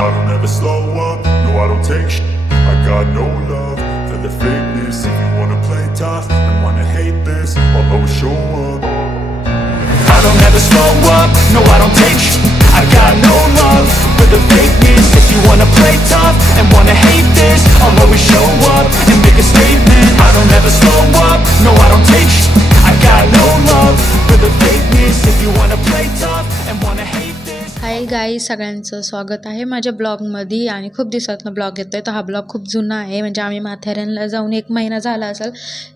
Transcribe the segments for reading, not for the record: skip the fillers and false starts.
I don't ever slow up, no I don't take shit. I got no love for the fakeness. If you wanna play tough and wanna hate this, I'll always show up. I don't ever slow up, no I don't take shit. I got no love for the fakeness. If you wanna play tough and wanna hate this, I'll always show up and make a statement. I don't ever slow up, no I don't take shit. I got no love for the fakeness. If you wanna play tough and wanna hate this. Hi guys, सगळ्यांचं स्वागत आहे माझ्या ब्लॉगमध्ये. आणि खूप दिवसातनं blog येतो आहे. तर हा ब्लॉग खूप जुना आहे, म्हणजे आम्ही माथेरानला जाऊन 1 महिना झाला असेल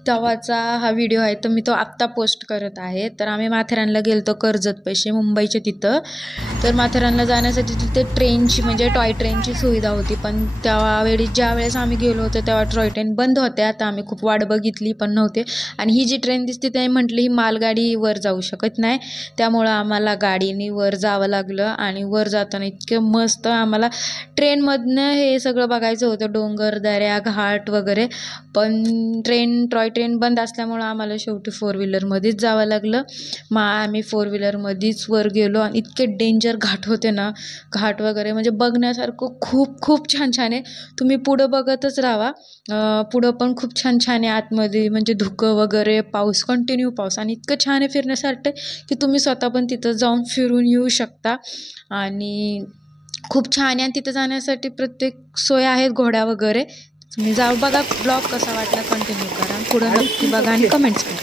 तेव्हाचा हा व्हिडिओ आहे. तर मी तो आत्ता पोस्ट करत आहे. तर आम्ही माथेरानला गेलतो कर्जत पैसे मुंबईच्या तिथं. तर माथेरानला जाण्यासाठी तिथे ट्रेनची म्हणजे टॉय ट्रेनची सुविधा होती, पण त्यावेळी ज्यावेळेस आम्ही गेलो होतो तेव्हा टॉय ट्रेन बंद होत्या. आता आम्ही खूप वाट बघितली पण नव्हते. आणि ही जी ट्रेन दिसते ते म्हटलं ही मालगाडी वर जाऊ शकत नाही, त्यामुळं आम्हाला गाडीने वर जावं लागलं. आणि वर जाताना इतकं मस्त आम्हाला ट्रेनमधनं हे सगळं बघायचं होतं, डोंगर दऱ्या घाट वगैरे. पण टॉय ट्रेन बंद असल्यामुळं आम्हाला शेवटी 4 व्हीलरमध्येच जावं लागलं. आम्ही 4 व्हीलरमध्येच वर गेलो आणि इतके डेंजर घाट होते ना, घाट वगैरे म्हणजे बघण्यासारखं खूप खूप छान छान आहे. तुम्ही पुढं बघतच राहा, पुढं पण खूप छान छान आहे. आतमध्ये म्हणजे धुकं वगैरे, पाऊस, कंटिन्यू पाऊस, आणि इतकं छान आहे फिरण्यासाठी की तुम्ही स्वतः पण तिथं जाऊन फिरून येऊ शकता. आणि खूप छान आहे. आणि तिथं जाण्यासाठी प्रत्येक सोय आहेत, घोड्या वगैरे. तुम्ही जाऊ बघा. ब्लॉग कसा वाटला कंटिन्यू करा, पुढं नक्की बघा आणि कमेंट्स करा.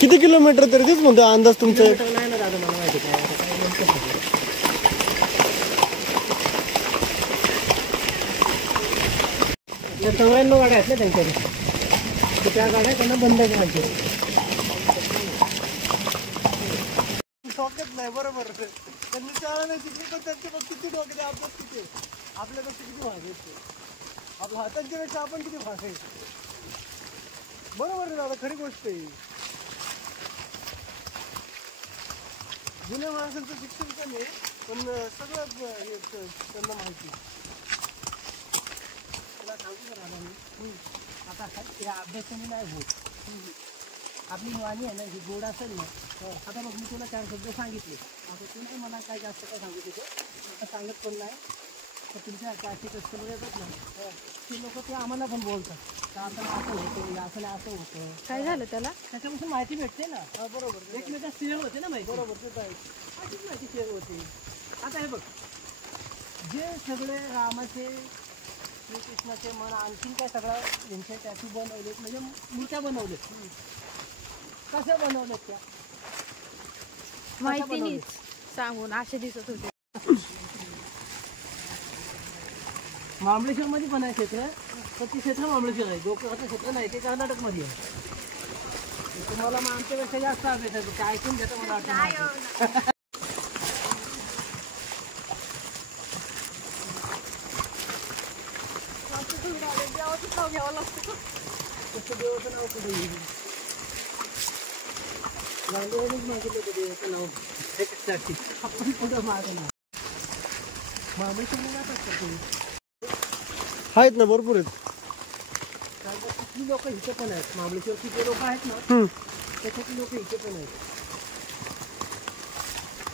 किती किलोमीटर तरी तेच म्हणतो अंदाज तुमचा? नाही ना दादा, मला माहिती काय 94 गाड्या आहेत ना त्यांच्याकडे. त्या गाड्या त्यांना बंद करायच्या. शॉकच नाही. बरोबर, त्यांनी चालला नाही तिकडे, पण त्यांचे बघ किती डोके, आपल्याच किती आपल्यापेक्षा किती भागायचे, आपल्या हातांच्या पेक्षा आपण किती भागायचे. बरोबर आहे दादा, खरी गोष्ट आहे. जुन्या माणसांचं शिक्षण पण आहे, पण सगळं त्यांना माहिती. तुला सांगू का दादा, मी आता या अभ्यासाने नाही होत. आपली वाणी आहे ना, ही गोड असेल ना. आता मग मी तुला 4 शब्द सांगितले, आता तू नाही मला काय जास्त काय सांगू तिथे, आता सांगत पण नाही. तर तुमच्या असे कस्टमर येतात ना, ते लोक ते आम्हाला पण बोलतात का आपण असं होतं, असं नाही असं होतं. काय झालं त्याला? त्याच्यापासून माहिती भेटते ना. बरोबर, एकमेकात शेअर होते ना माहिती. बरोबर, ते आहे, अशीच माहिती शेअर होते. आता हे बघ, जे सगळे रामाचे, श्रीकृष्णाचे मन आणखीन काय सगळं यांच्या टॅटू बनवलेत, म्हणजे मूर्त्या बनवलेत. कशा बनवलेत त्या माहिती नाही, सांगून असे दिसत होते. महाबळेश्वर मध्ये पण आहे क्षेत्र, पण ते क्षेत्र महाबळेश्वर आहे. गोकर्णाचं क्षेत्र नाही, ते कर्नाटकमध्ये आहे. तुम्हाला मग आमच्यापेक्षा जास्त अभ्यास आहे, ते ऐकून घेतं मला वाटतं. घ्यावं लागतं. तसं देवाचं नाव कुठे येईल? गांधीवानीच मागितलं होतं देवाचं नाव त्याच्यासाठी. आपण कुठं मागं नाव महाबळेश्वरला जातात का तुम्ही? आहेत ना, भरपूर आहेत. कारण किती लोक इथे पण आहेत. महाबळेश्वरची जे लोक आहेत ना, त्याच्यातली लोक इथे पण आहेत.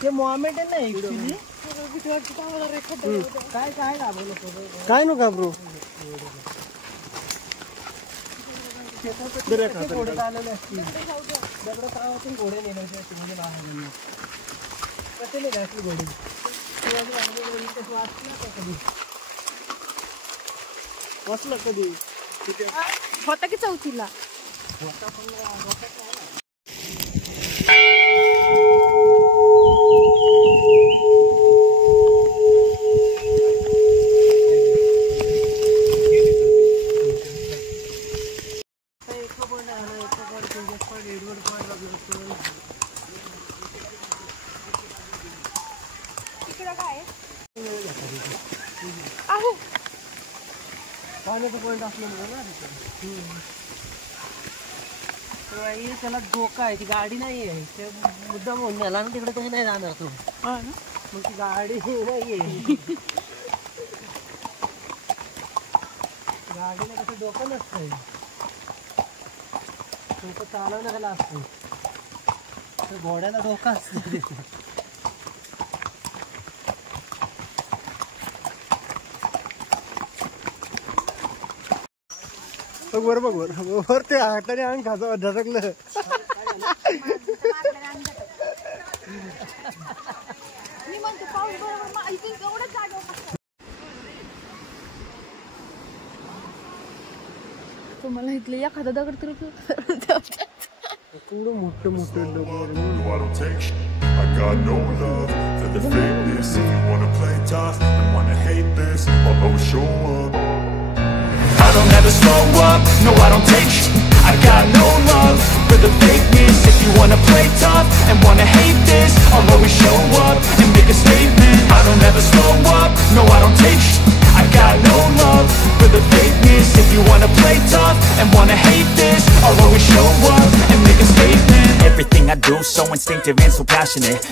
ते मोहामेडन नाही ऍक्च्युली. काय काय घाबरलं काय नको घाबरू. घोडे आलेले असतील, दगड काळातून घोडे नेण्याचे असतील, म्हणजे बाहेर कसे नाही असले घोडे. वाचलं कधी होता की 4थीला होता, पण पाण्याचा पॉईंट असल्यामुळे ना तिकडे त्याला धोका आहे. ती गाडी नाही आहे, ते मुद्दाम म्हणून नेला ना तिकडे, तसं नाही जाणार तू. मग ती गाडी नाही आहे, गाडीला कसं डोकं नसतंय, डोकं चालवण्याला असतं. तर घोड्याला डोकं असतं. वर बघ वर ते हाताने अंग खायचं झटकलं. तुम्हाला इथले एखादा दगड तरी एवढं मोठं मोठं No, I don't take shit. I got no love for the fakeness. If you wanna play tough and wanna hate this, I'll always show up. I don't ever slow up, no I don't take shit. I got no love for the fakeness. If you wanna play tough and wanna hate this, I'll always show up and make a statement. I don't ever slow up, no I don't take shit. I got no love for the fakeness. If you wanna play tough and wanna hate this, I'll always show up and make a statement. Everything I do so instinctive and so passionate.